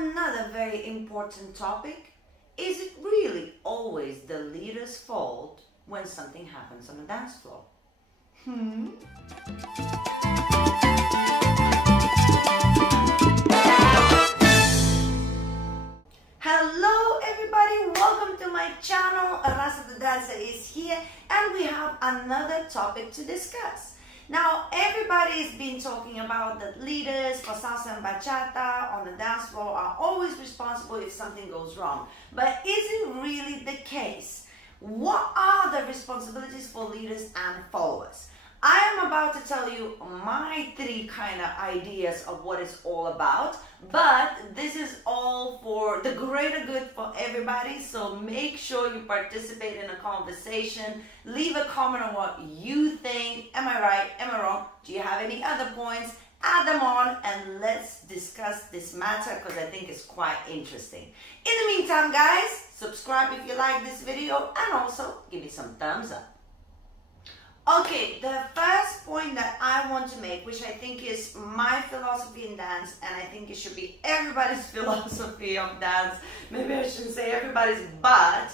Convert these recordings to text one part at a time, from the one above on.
another very important topic. Is it really always the leader's fault when something happens on the dance floor? Hello everybody, welcome to my channel. Raza the Dancer is here and we have another topic to discuss. Now everybody's been talking about that leaders for salsa and bachata on the dance floor are always responsible if something goes wrong. But is it really the case? What are the responsibilities for leaders and followers? I am about to tell you my three kind of ideas of what it's all about, but this is all for the greater good for everybody, so make sure you participate in a conversation. Leave a comment on what you think. Am I right? Am I wrong? Do you have any other points? Add them on and let's discuss this matter because I think it's quite interesting. In the meantime, guys, subscribe if you like this video and also give me some thumbs up. Okay, the first point that I want to make, which I think is my philosophy in dance, and I think it should be everybody's philosophy of dance, maybe I shouldn't say everybody's, but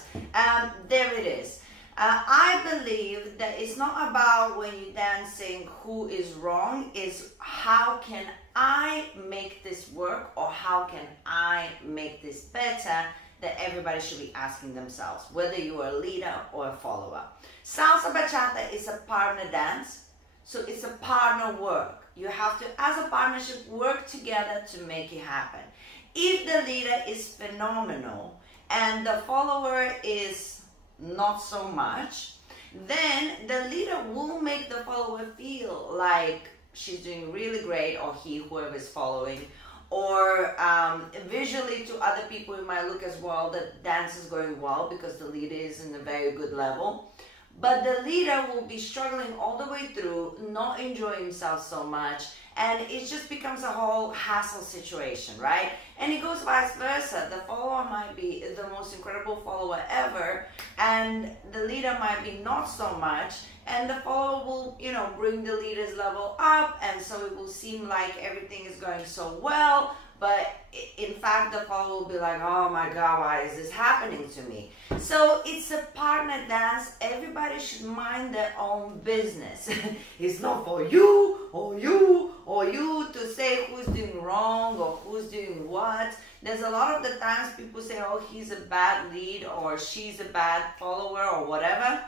there it is. I believe that it's not about when you're dancing who is wrong, it's how can I make this work or how can I make this better, that everybody should be asking themselves, whether you are a leader or a follower. Salsa bachata is a partner dance, so it's a partner work. You have to, as a partnership, work together to make it happen. If the leader is phenomenal and the follower is not so much, then the leader will make the follower feel like she's doing really great, or he, whoever is following, or visually to other people it might look as well that dance is going well because the leader is in a very good level. But the leader will be struggling all the way through, not enjoying himself so much, and it just becomes a whole hassle situation, right? And it goes vice versa. The follower might be the most incredible follower ever, and the leader might be not so much, and the follower will, you know, bring the leader's level up, and so it will seem like everything is going so well, but in fact the follower will be like, oh my God, why is this happening to me? So it's a partner dance. Everybody should mind their own business. It's not for you or you or you to say who's doing wrong or who's doing what. There's a lot of the times people say, oh, he's a bad lead or she's a bad follower or whatever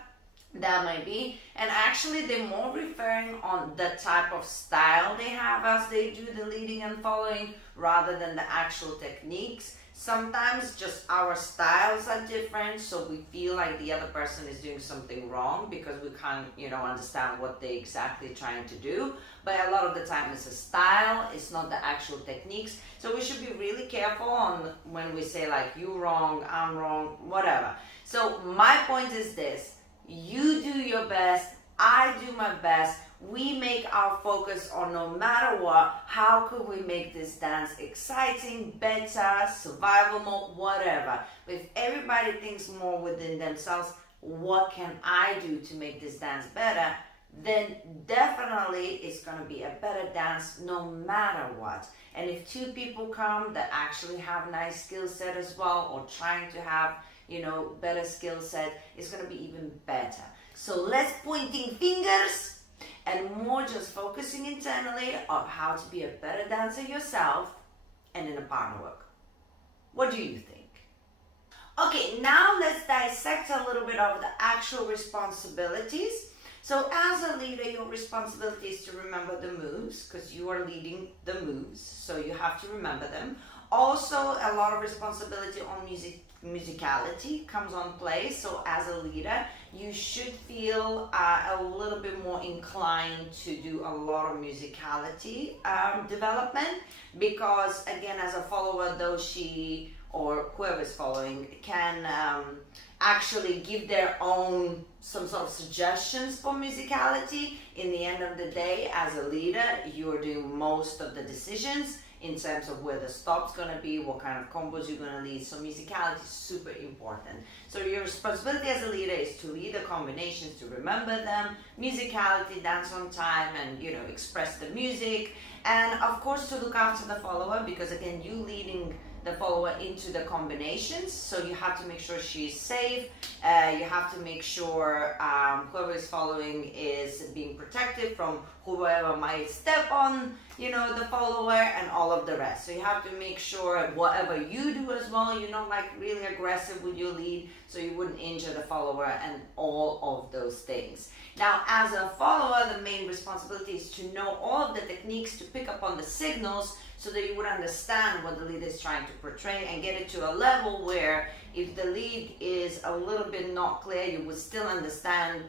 that might be, and actually they're more referring on the type of style they have as they do the leading and following rather than the actual techniques. Sometimes just our styles are different, so we feel like the other person is doing something wrong because we can't, you know, understand what they're exactly trying to do. But a lot of the time it's a style, it's not the actual techniques. So we should be really careful on when we say like you wrong, I'm wrong, whatever. So my point is this: you do your best, I do my best. We make our focus on, no matter what, how could we make this dance exciting, better, survival mode, whatever. But if everybody thinks more within themselves, what can I do to make this dance better, then definitely it's going to be a better dance no matter what. And if two people come that actually have nice skill set as well, or trying to have, you know, better skill set, it's going to be even better. So less pointing fingers and more just focusing internally on how to be a better dancer yourself and in a partner work. What do you think? Okay, now let's dissect a little bit of the actual responsibilities. So as a leader, your responsibility is to remember the moves because you are leading the moves, so you have to remember them. Also, a lot of responsibility on musicality comes on play. So as a leader, you should feel a little bit more inclined to do a lot of musicality development, because again, as a follower, though she or whoever is following can actually give their own some sort of suggestions for musicality. In the end of the day, as a leader, you're doing most of the decisions. in terms of where the stop's going to be, what kind of combos you're going to lead. So musicality is super important. So your responsibility as a leader is to lead the combinations, to remember them, musicality, dance on time, and you know, express the music, and of course to look after the follower, because again, you leading the follower into the combinations, so you have to make sure she's safe. You have to make sure whoever is following is being protected from whoever might step on, you know, the follower, and all of the rest. So you have to make sure whatever you do as well, you're not like really aggressive with your lead, so you wouldn't injure the follower, and all of those things. Now, as a follower, the main responsibility is to know all of the techniques to pick up on the signals, so that you would understand what the lead is trying to portray, and get it to a level where if the lead is a little bit not clear, you would still understand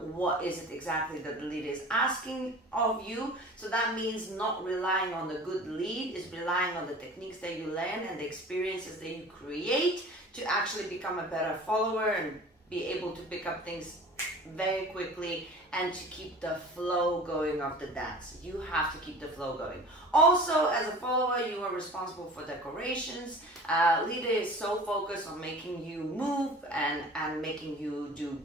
what is it exactly that the lead is asking of you. So that means not relying on the good lead, is relying on the techniques that you learn and the experiences that you create to actually become a better follower and be able to pick up things very quickly and to keep the flow going of the dance. You have to keep the flow going. Also, as a follower, you are responsible for decorations. Leader is so focused on making you move and making you do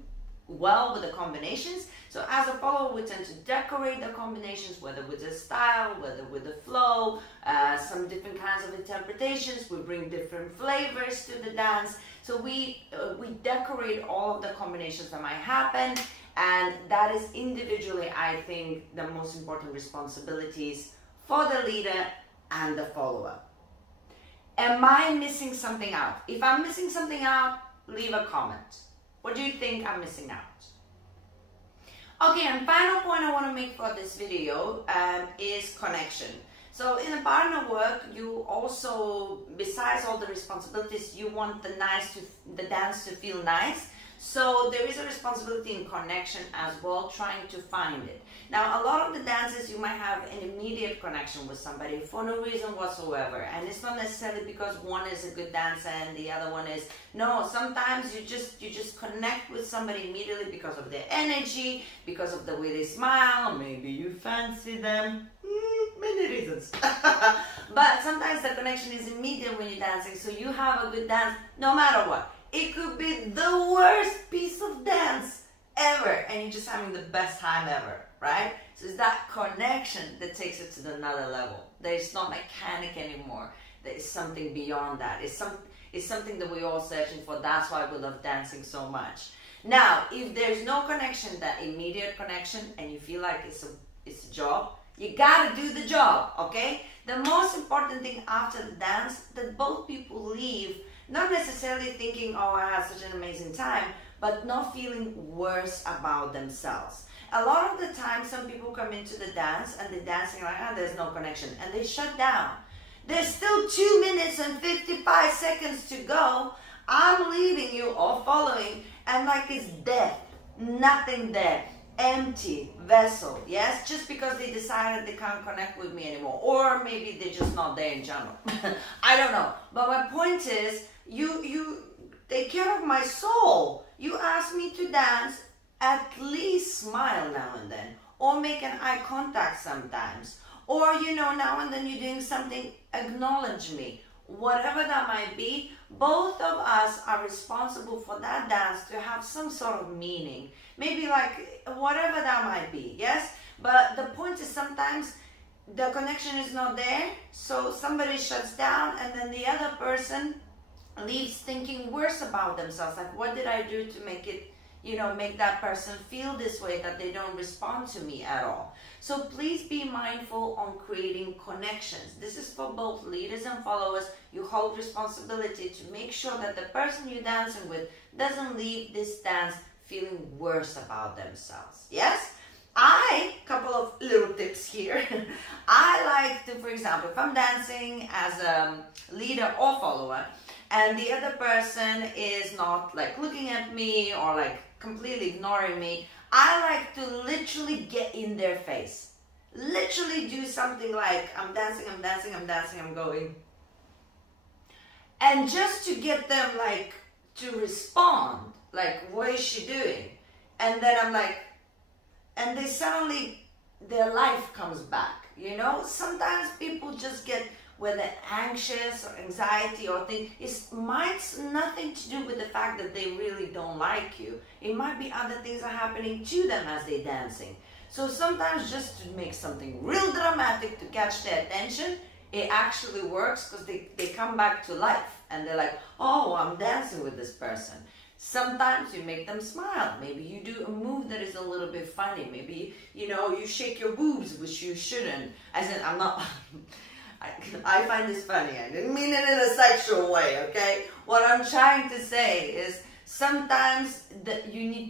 well with the combinations. So as a follower, we tend to decorate the combinations, whether with the style, whether with the flow, some different kinds of interpretations. We bring different flavors to the dance. So we decorate all of the combinations that might happen, and that is individually, I think, the most important responsibilities for the leader and the follower. Am I missing something out? If I'm missing something out, leave a comment. What do you think I'm missing out? Okay, and final point I want to make for this video is connection. So in a partner work, you also, besides all the responsibilities, you want the dance to feel nice. So there is a responsibility in connection as well, trying to find it. Now, a lot of the dances, you might have an immediate connection with somebody for no reason whatsoever. And it's not necessarily because one is a good dancer and the other one is. No, sometimes you just connect with somebody immediately because of their energy, because of the way they smile, maybe you fancy them. Many reasons. But sometimes the connection is immediate when you're dancing, so you have a good dance no matter what. It could be the worst piece of dance ever, and you're just having the best time ever, right? So it's that connection that takes it to another level. It's not mechanic anymore. There is something beyond that. It's something that we're all searching for. That's why we love dancing so much. Now, if there's no connection, that immediate connection, and you feel like it's a job, you gotta do the job, okay? The most important thing after the dance, that both people leave not necessarily thinking, oh, I had such an amazing time, but not feeling worse about themselves. A lot of the time, some people come into the dance and they're dancing like, ah, there's no connection, and they shut down. There's still 2 minutes and 55 seconds to go. I'm leading you or following, and like it's dead, nothing there. Empty vessel, yes, just because they decided they can't connect with me anymore, or maybe they're just not there in general. I don't know, but my point is, you take care of my soul. You ask me to dance, at least smile now and then, or make an eye contact sometimes, or you know, now and then you're doing something, acknowledge me. Whatever that might be, both of us are responsible for that dance to have some sort of meaning. Maybe like whatever that might be, yes? But the point is, sometimes the connection is not there, so somebody shuts down and then the other person leaves thinking worse about themselves. Like, what did I do to make it, you know, make that person feel this way, that they don't respond to me at all? So please be mindful on creating connections. This is for both leaders and followers. You hold responsibility to make sure that the person you're dancing with doesn't leave this dance feeling worse about themselves. Yes? Couple of little tips here. I like to, for example, if I'm dancing as a leader or follower, and the other person is not like looking at me or like completely ignoring me, I like to literally get in their face. Literally do something like, I'm dancing, I'm dancing, I'm dancing, I'm going. And just to get them like to respond, like, what is she doing? And then I'm like, and they suddenly their life comes back. You know, sometimes people just get, whether anxious or anxiety or thing, it might nothing to do with the fact that they really don't like you. It might be other things are happening to them as they're dancing. So sometimes just to make something real dramatic to catch their attention, it actually works, because they come back to life and they're like, oh, I'm dancing with this person. Sometimes you make them smile. Maybe you do a move that is a little bit funny. Maybe, you know, you shake your boobs, which you shouldn't. As in, I'm not... I find this funny. I didn't mean it in a sexual way, okay? What I'm trying to say is sometimes that you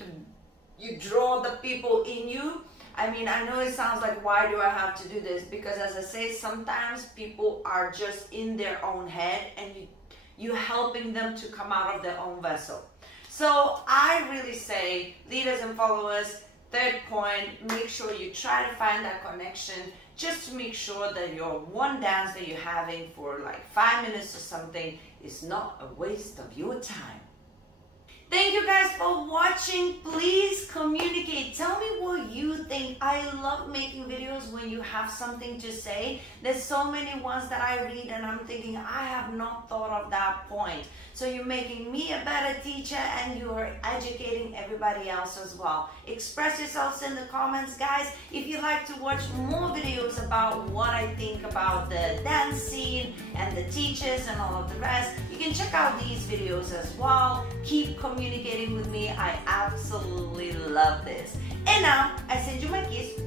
draw the people in you. I mean, I know it sounds like, why do I have to do this? Because as I say, sometimes people are just in their own head, and you're helping them to come out of their own vessel. So I really say, leaders and followers, third point, make sure you try to find that connection, just to make sure that your one dance that you're having for like 5 minutes or something is not a waste of your time. Thank you guys for watching. Please communicate. Tell me what you think. I love making videos when you have something to say. There's so many ones that I read and I'm thinking, I have not thought of that point. So you're making me a better teacher, and you're educating everybody else as well. Express yourselves in the comments, guys. If you'd like to watch more videos about what I think about the dance scene and the teachers and all of the rest, you can check out these videos as well. Keep communicating with me. I absolutely love this. And now, I send you my kiss,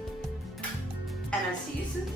and I'll see you soon.